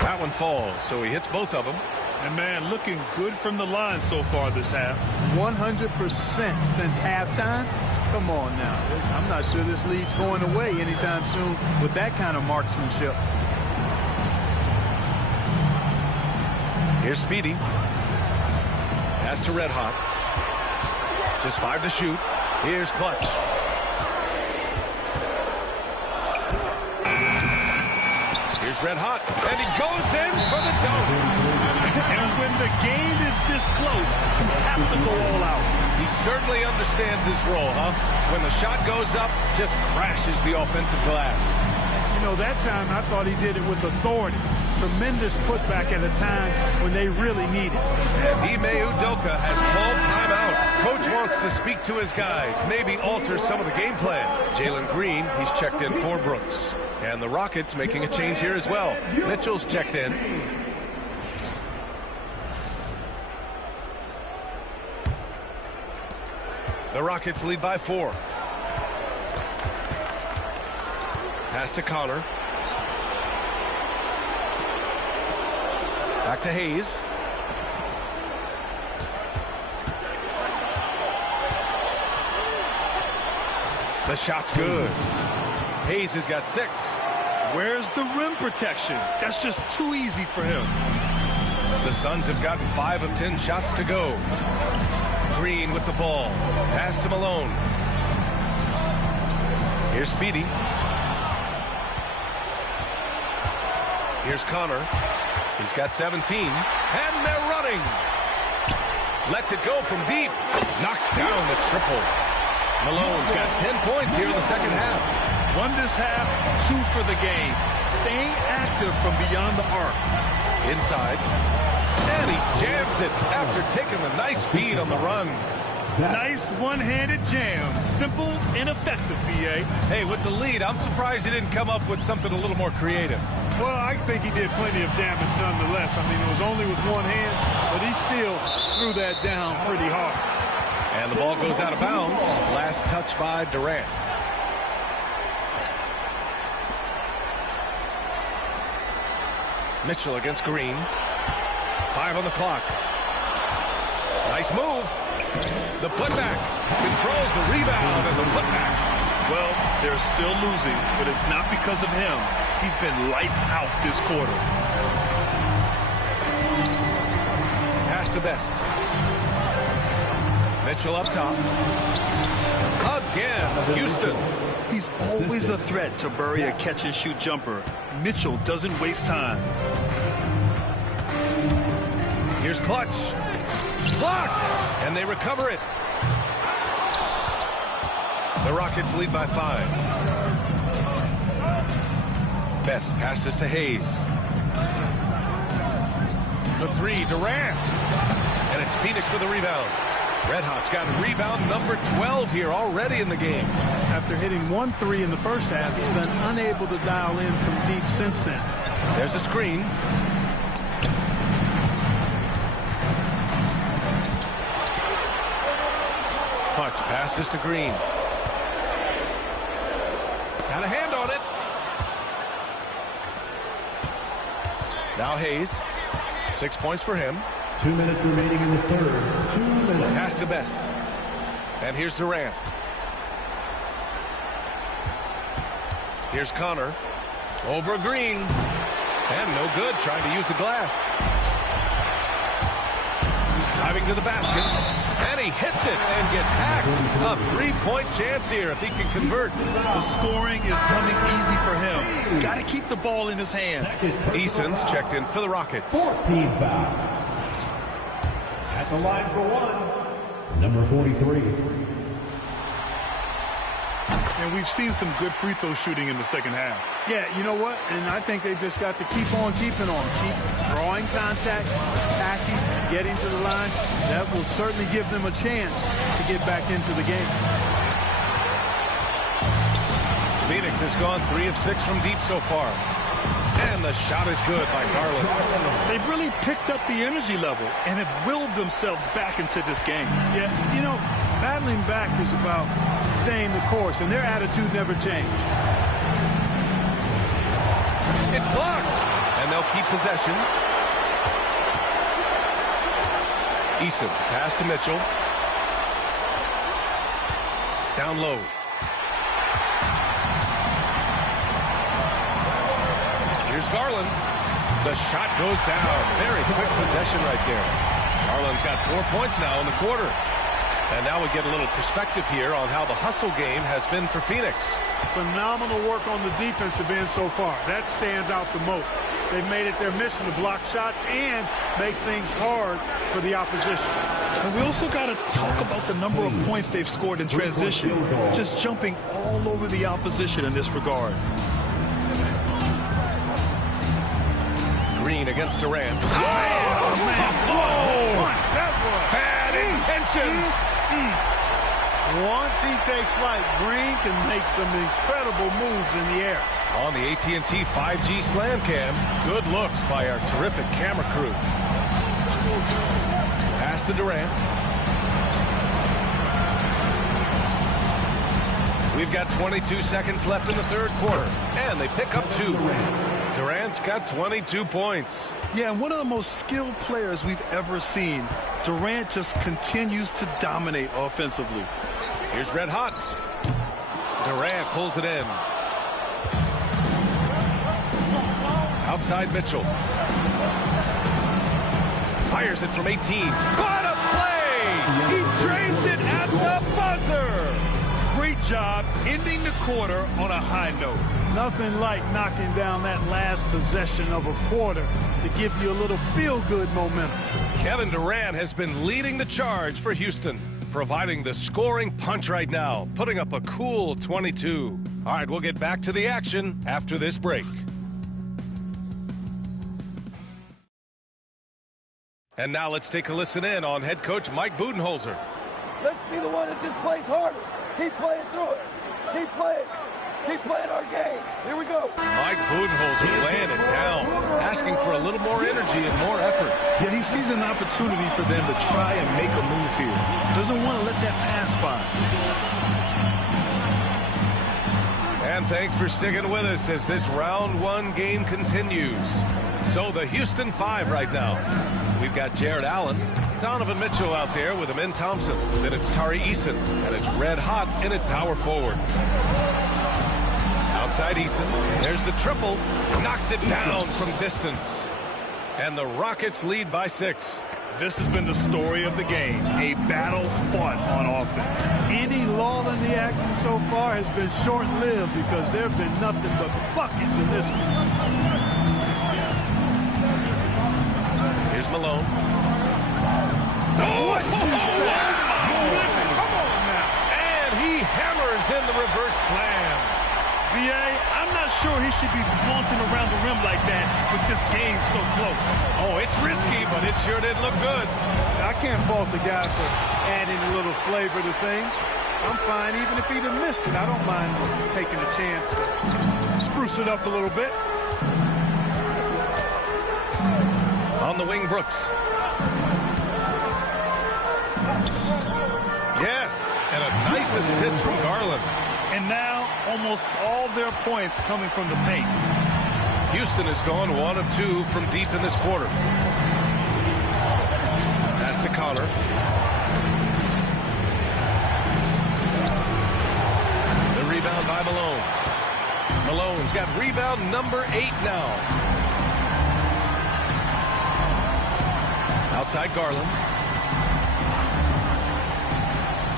That one falls, so he hits both of them. And, man, looking good from the line so far this half. 100% since halftime. Come on now. I'm not sure this lead's going away anytime soon with that kind of marksmanship. Here's Speedy. Pass to Red Hot. Just 5 to shoot. Here's Clutch. Here's Red Hot. And he goes in for the dunk. And when the game is this close, you have to go all out. He certainly understands his role, huh? When the shot goes up, just crashes the offensive glass. You know, that time I thought he did it with authority. Tremendous putback at a time when they really need it. And Ime Udoka has called timeout. Coach wants to speak to his guys, maybe alter some of the game plan. Jalen Green, he's checked in for Brooks. And the Rockets making a change here as well. Mitchell's checked in. The Rockets lead by 4. Pass to Connor. Back to Hayes. The shot's good. Hayes has got 6. Where's the rim protection? That's just too easy for him. The Suns have gotten 5 of 10 shots to go. Green with the ball. Pass to Malone. Here's Speedy. Here's Connor. He's got 17. And they're running. Lets it go from deep. Knocks down the triple. Malone's got 10 points here in the second half. 1 this half, 2 for the game. Staying active from beyond the arc. Inside. And he jams it after taking a nice feed on the run. Nice one-handed jam. Simple and effective, B.A. Hey, with the lead, I'm surprised he didn't come up with something a little more creative. Well, I think he did plenty of damage nonetheless. I mean, it was only with one hand, but he still threw that down pretty hard. And the ball goes out of bounds. Last touch by Durant. Mitchell against Green. 5 on the clock. Nice move. The putback. Controls the rebound and the putback. Well, they're still losing, but it's not because of him. He's been lights out this quarter. Pass to Best. Mitchell up top. Again, Houston. He's always a threat to bury a catch-and-shoot jumper. Mitchell doesn't waste time. Here's Clutch. Blocked! And they recover it. The Rockets lead by 5. Best passes to Hayes. The 3, Durant. And it's Phoenix with a rebound. Red Hot's got rebound number 12 here already in the game. After hitting 1 3 in the first half, he's been unable to dial in from deep since then. There's a screen. Clutch passes to Green. Now Hayes. 6 points for him. 2 minutes remaining in the third. 2 minutes. Pass to Best. And here's Durant. Here's Connor. Over Green. And no good, trying to use the glass. Driving to the basket. And he hits it and gets hacked. A 3-point chance here if he can convert. The scoring is coming easy for him. Got to keep the ball in his hands. Eason's checked in for the Rockets. 4th team foul. At the line for one, number 43. And we've seen some good free throw shooting in the second half. Yeah, you know what? And I think they've just got to keep on keeping on. Keep drawing contact, attacking, getting to the line. That will certainly give them a chance to get back into the game. Phoenix has gone 3 of 6 from deep so far. And the shot is good by Garland. They've really picked up the energy level and have willed themselves back into this game. Yeah, you know, battling back is about staying the course, and their attitude never changed. It's blocked, and they'll keep possession. Eason, pass to Mitchell. Down low. Here's Garland. The shot goes down. Very quick possession right there. Garland's got 4 points now in the quarter. And now we get a little perspective here on how the hustle game has been for Phoenix. Phenomenal work on the defensive end so far. That stands out the most. They've made it their mission to block shots and make things hard for the opposition. And we also got to talk about the number of points they've scored in transition. Just jumping all over the opposition in this regard. Green against Durant. Oh, man. Oh, That was bad intentions. Once he takes flight, Green can make some incredible moves in the air. On the AT&T 5G Slam Cam, good looks by our terrific camera crew. Pass to Durant. We've got 22 seconds left in the third quarter, and they pick up 2. Durant's got 22 points. Yeah, and one of the most skilled players we've ever seen. Durant just continues to dominate offensively. Here's Red Hot. Durant pulls it in. Outside Mitchell. Fires it from 18. What a play! He drains it at the buzzer! Great job ending the quarter on a high note. Nothing like knocking down that last possession of a quarter to give you a little feel-good momentum. Kevin Durant has been leading the charge for Houston, providing the scoring punch right now, putting up a cool 22. All right, we'll get back to the action after this break. And now let's take a listen in on head coach Mike Budenholzer. Let's be the one that just plays harder. Keep playing through it. Keep playing. Keep playing our game. Here we go. Mike Budenholzer laying it down, asking for a little more energy and more effort. Yeah, he sees an opportunity for them to try and make a move here. Doesn't want to let that pass by. And thanks for sticking with us as this round 1 game continues. So the Houston 5 right now. We've got Jared Allen, Donovan Mitchell out there with Amin Thompson. Then it's Tari Eason, and it's Red Hot in at power forward. Outside Eason, there's the triple, knocks it down from distance. And the Rockets lead by 6. This has been the story of the game, a battle fought on offense. Any lull in the action so far has been short-lived because there have been nothing but buckets in this one. Here's Malone. Oh, what you say? Come on now. And he hammers in the reverse slam. B.A., I'm not sure he should be flaunting around the rim like that with this game so close. Oh, it's risky, but it sure did look good. I can't fault the guy for adding a little flavor to things. I'm fine even if he'd have missed it. I don't mind taking a chance to spruce it up a little bit. On the wing, Brooks. Yes, and a nice assist from Garland. And now almost all their points coming from the paint. Houston has gone 1 of 2 from deep in this quarter. Pass to Connor. The rebound by Malone. Malone's got rebound number 8 now. Outside Garland.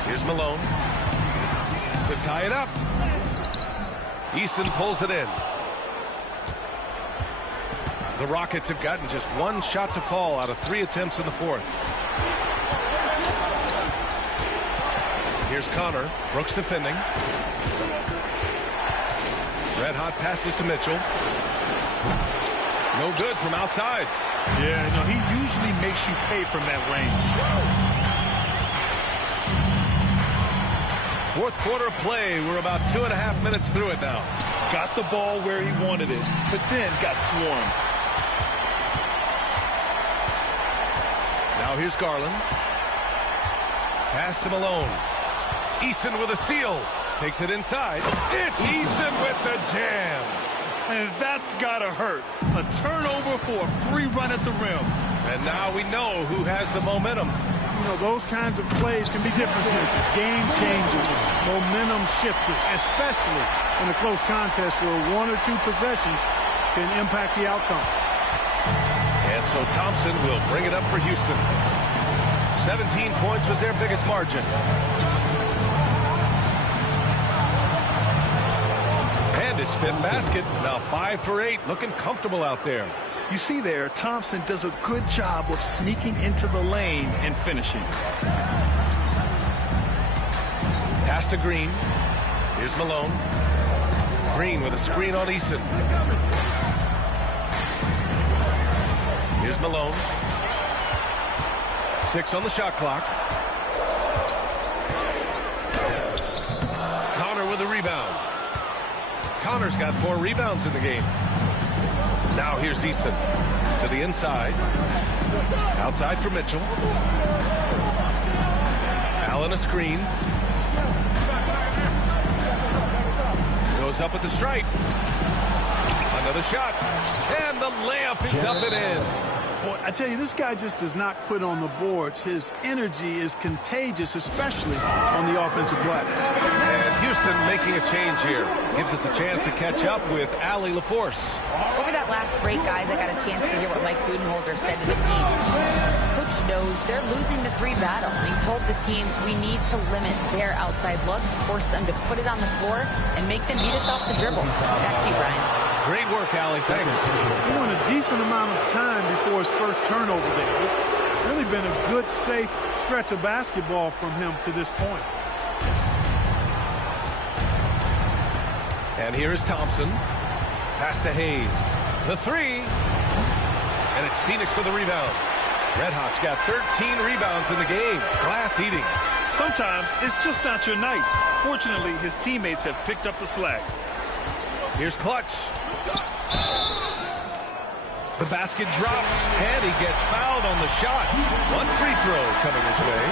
Here's Malone to tie it up. Eason pulls it in. The Rockets have gotten just 1 shot to fall out of 3 attempts in the fourth. Here's Connor. Brooks defending. Red hot passes to Mitchell. No good from outside. Yeah, no, he usually makes you pay from that range. Fourth quarter of play. We're about 2.5 minutes through it now. Got the ball where he wanted it, but then got swarmed. Now here's Garland. Pass to Malone. Eason with a steal. Takes it inside. It's Eason with the jam. And that's gotta hurt. A turnover for a free run at the rim. And now we know who has the momentum. You know, those kinds of plays can be difference makers, game changers, momentum shifters, especially in a close contest where 1 or 2 possessions can impact the outcome. And so Thompson will bring it up for Houston. 17 points was their biggest margin. And his 5th basket. Now 5 for 8. Looking comfortable out there. You see there, Thompson does a good job of sneaking into the lane and finishing. Pass to Green. Here's Malone. Green with a screen on Eason. Here's Malone. 6 on the shot clock. Connor with a rebound. Connor's got 4 rebounds in the game. Now here's Eason to the inside. Outside for Mitchell. Allen a screen. Goes up at the stripe. Another shot. And the layup is up and in. Boy, I tell you, this guy just does not quit on the boards. His energy is contagious, especially on the offensive glass. And Houston making a change here. Gives us a chance to catch up with Allie LaForce. Over that last break, guys, I got a chance to hear what Mike Budenholzer said to the team. Coach knows they're losing the 3 battle. He told the team we need to limit their outside looks, force them to put it on the floor, and make them beat us off the dribble. Back to you, Brian. Great work, Allie. Thanks. He won a decent amount of time before his first turnover there. It's really been a good, safe stretch of basketball from him to this point. And here's Thompson. Pass to Hayes. The 3. And it's Phoenix for the rebound. Red Hot's got 13 rebounds in the game. Glass eating. Sometimes it's just not your night. Fortunately, his teammates have picked up the slack. Here's Clutch. The basket drops, and he gets fouled on the shot. 1 free throw coming his way.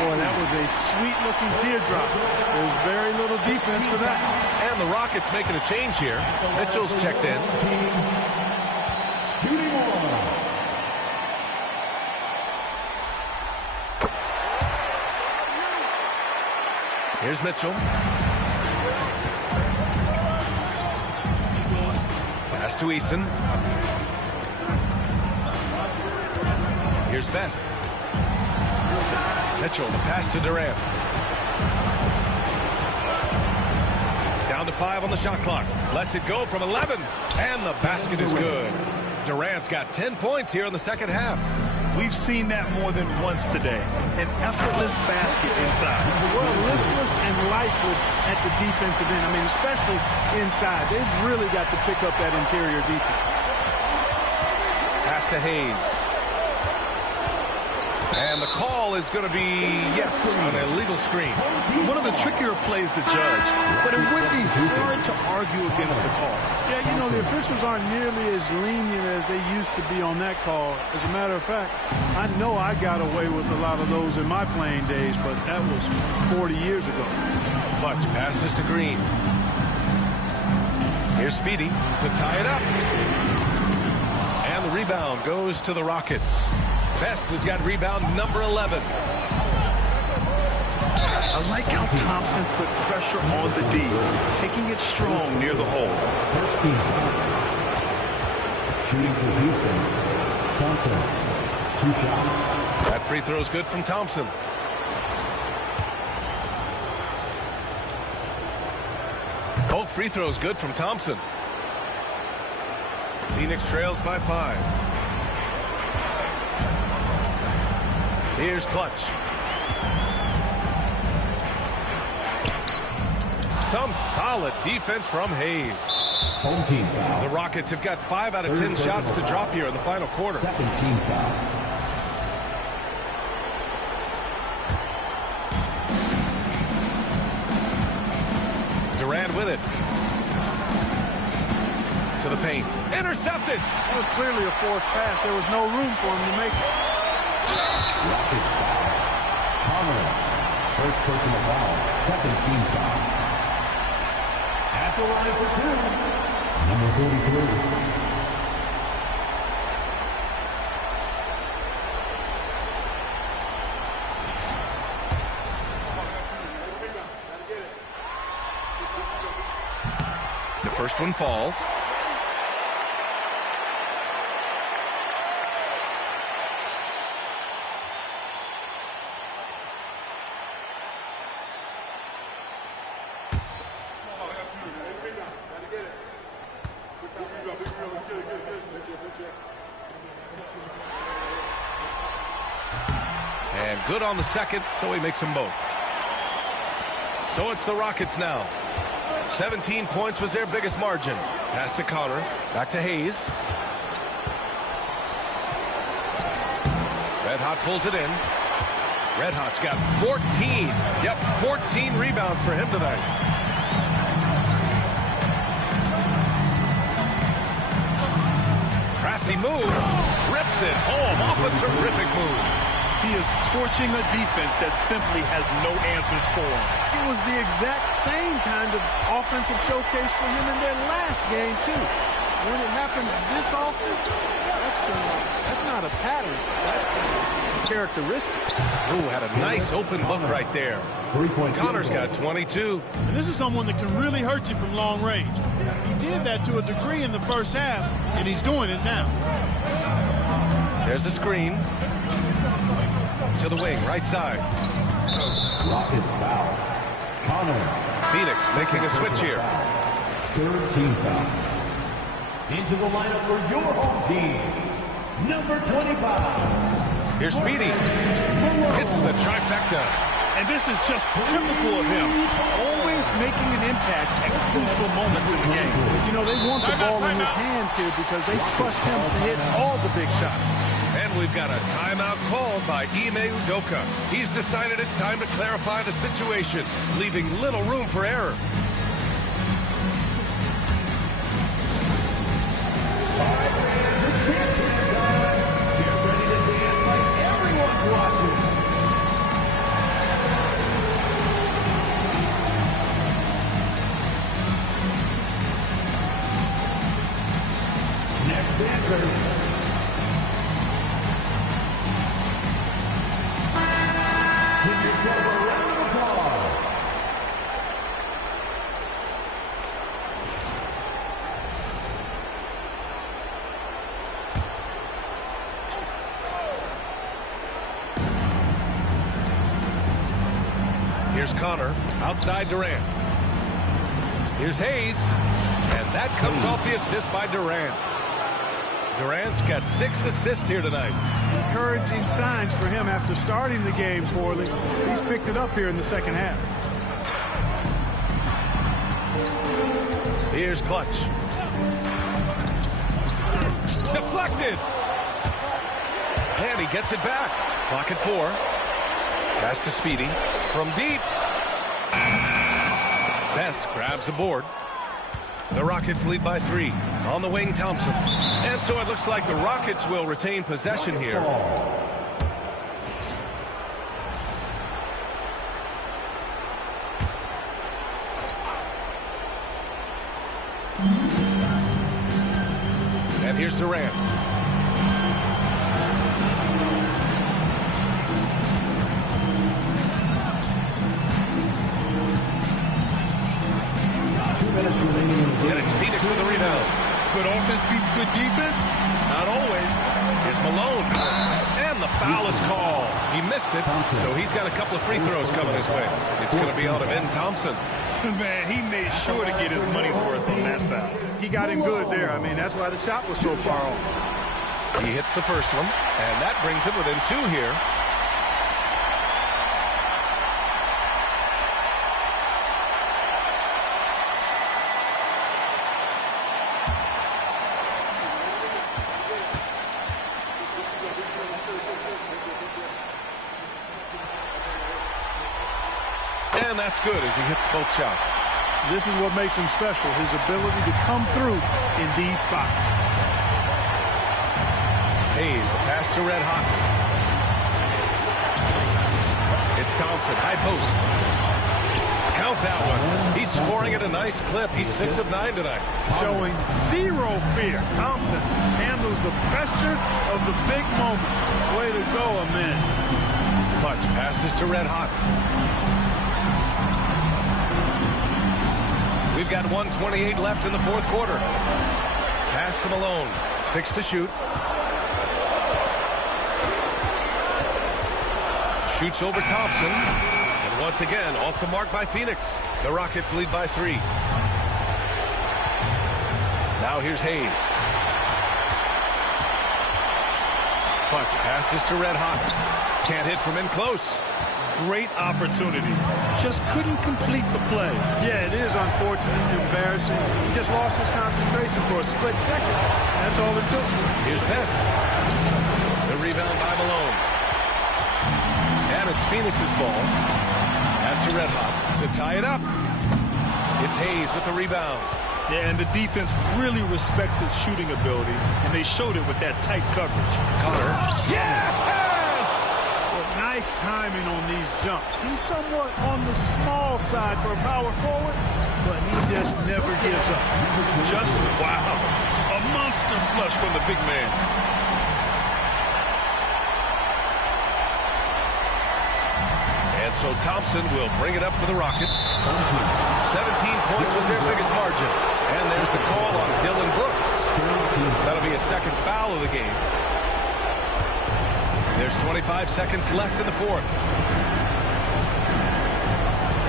Boy, that was a sweet-looking teardrop. There's very little defense for that. And the Rockets making a change here. Mitchell's checked in. Here's Mitchell. Pass to Eason. Here's Best. Mitchell, the pass to Durant. Down to 5 on the shot clock. Lets it go from 11. And the basket is good. Durant's got 10 points here in the second half. We've seen that more than once today. An effortless basket inside. Well, listless and lifeless at the defensive end. I mean, especially inside. They've really got to pick up that interior defense. Pass to Hayes. And the call is going to be, yes, an illegal screen. One of the trickier plays to judge, but it would be hard to argue against the call. Yeah, you know, the officials aren't nearly as lenient as they used to be on that call. As a matter of fact, I know I got away with a lot of those in my playing days, but that was 40 years ago. Clutch passes to Green. Here's Speedy to tie it up. And the rebound goes to the Rockets. Best has got rebound number 11. I like how Thompson put pressure on the D, taking it strong near the hole. First team foul. Shooting for Houston, Thompson. 2 shots. That free throw is good from Thompson. Both free throws good from Thompson. Phoenix trails by 5. Here's Clutch. Some solid defense from Hayes. Home team foul. The Rockets have got 5 out of 10 shots to drop here in the final quarter. Second team foul. Durant with it. To the paint. Intercepted. That was clearly a forced pass. There was no room for him to make it. Rockets foul. Conley. First personal foul. Second team foul. At the line for 2. Number 43. The first one falls. And good on the second, so he makes them both. So it's the Rockets now. 17 points was their biggest margin. Pass to Connor. Back to Hayes. Red Hot pulls it in. Red Hot's got 14. Yep, 14 rebounds for him tonight. Crafty move. Rips it home off a terrific move. He is torching a defense that simply has no answers for him. It was the exact same kind of offensive showcase for him in their last game, too. When it happens this often, that's not a pattern. That's a characteristic. Ooh, had a nice open look right there. Connor's got 22. And this is someone that can really hurt you from long range. He did that to a degree in the first half, and he's doing it now. There's a screen. To the wing, right side. Rockets foul. Connor. Phoenix making a switch here. Third team foul. Into the lineup for your home team, number 25. Here's Speedy. Hits the trifecta. And this is just typical of him. Always making an impact at crucial moments in the game. You know, they want the ball in his hands here because they trust him to hit all the big shots. And we've got a timeout called by Ime Udoka. He's decided it's time to clarify the situation, leaving little room for error. Get ready to dance like everyone's watching. Next dancer. Here's Connor, outside Durant. Here's Hayes, and that comes off the assist by Durant. Durant's got 6 assists here tonight. Encouraging signs for him after starting the game poorly. He's picked it up here in the second half. Here's Clutch. Deflected. And he gets it back. Clock at 4. Pass to Speedy. From deep. Best grabs the board. The Rockets lead by 3. On the wing, Thompson. And so it looks like the Rockets will retain possession here. And here's Durant. And it's Phoenix with the rebound. Good offense beats good defense? Not always. Here's Malone. And the foul is called. He missed it, so he's got a couple of free throws coming his way. It's going to be out of Ben Thompson. Man, he made sure to get his money's worth on that foul. He got him good there. I mean, that's why the shot was so far off. He hits the first one, and that brings him within 2 here. And that's good as he hits both shots. This is what makes him special, his ability to come through in these spots. Hayes, the pass to Red Hot. It's Thompson, high post. Count that one. He's scoring at a nice clip. He's 6 of 9 tonight. Showing zero fear. Thompson handles the pressure of the big moment. Way to go, man. Clutch passes to Red Hot. We've got 1:28 left in the fourth quarter. Pass to Malone. 6 to shoot. Shoots over Thompson. And once again, off the mark by Phoenix. The Rockets lead by 3. Now here's Hayes. Clutch passes to Red Hot. Can't hit from in close. Great opportunity. Just couldn't complete the play. Yeah, it is unfortunate, embarrassing. He just lost his concentration for a split second. That's all it took. Here's Best. The rebound by Malone. And it's Phoenix's ball. Pass to Red Hot to tie it up. It's Hayes with the rebound. Yeah, and the defense really respects his shooting ability, and they showed it with that tight coverage. Connor. Yes! Nice timing on these jumps. He's somewhat on the small side for a power forward, but he just never gives up. Just wow. A monster flush from the big man. And so Thompson will bring it up for the Rockets. 17 points was their biggest margin. And there's the call on Dylan Brooks. That'll be a second foul of the game. There's 25 seconds left in the fourth.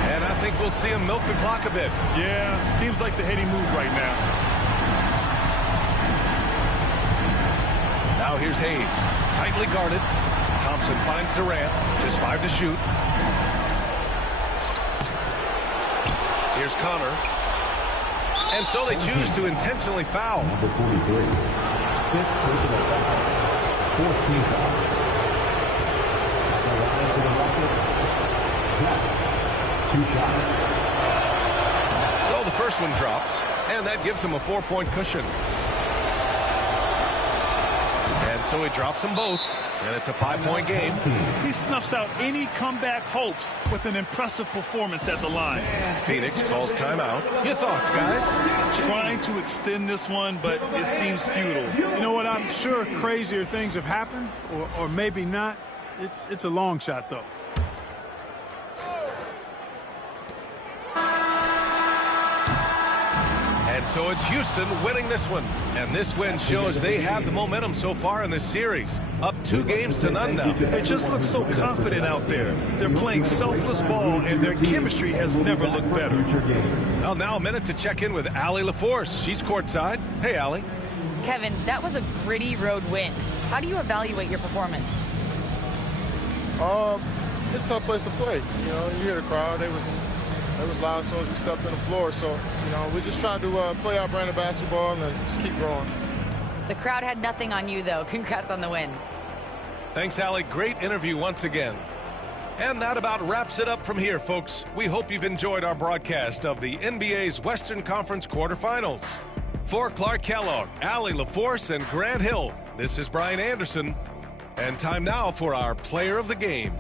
And I think we'll see him milk the clock a bit. Yeah, seems like the heady move right now. Now here's Hayes. Tightly guarded. Thompson finds Durant. Just 5 to shoot. Here's Connor. And so they choose to intentionally foul. Number 43. 5th personal foul. 4th team foul. To the Rockets. Best. 2 shots. So the first one drops, and that gives him a 4-point cushion. And so he drops them both, and it's a 5-point game. He snuffs out any comeback hopes with an impressive performance at the line. Phoenix calls timeout. Your thoughts, guys? Trying to extend this one, but it seems futile. You know what? I'm sure crazier things have happened, or maybe not. It's a long shot, though. And so it's Houston winning this one. And this win shows they have the momentum so far in this series. Up 2 games to none now. They just look so confident out there. They're playing selfless ball, and their chemistry has never looked better. Well, now a minute to check in with Allie LaForce. She's courtside. Hey, Allie. Kevin, that was a gritty road win. How do you evaluate your performance? It's a tough place to play. You know, you hear the crowd. They was loud as soon as we stepped in the floor. So, you know, we just trying to play our brand of basketball and just keep growing. The crowd had nothing on you, though. Congrats on the win. Thanks, Allie. Great interview once again. And that about wraps it up from here, folks. We hope you've enjoyed our broadcast of the NBA's Western Conference quarterfinals. For Clark Kellogg, Allie LaForce, and Grant Hill, this is Brian Anderson. And time now for our player of the game.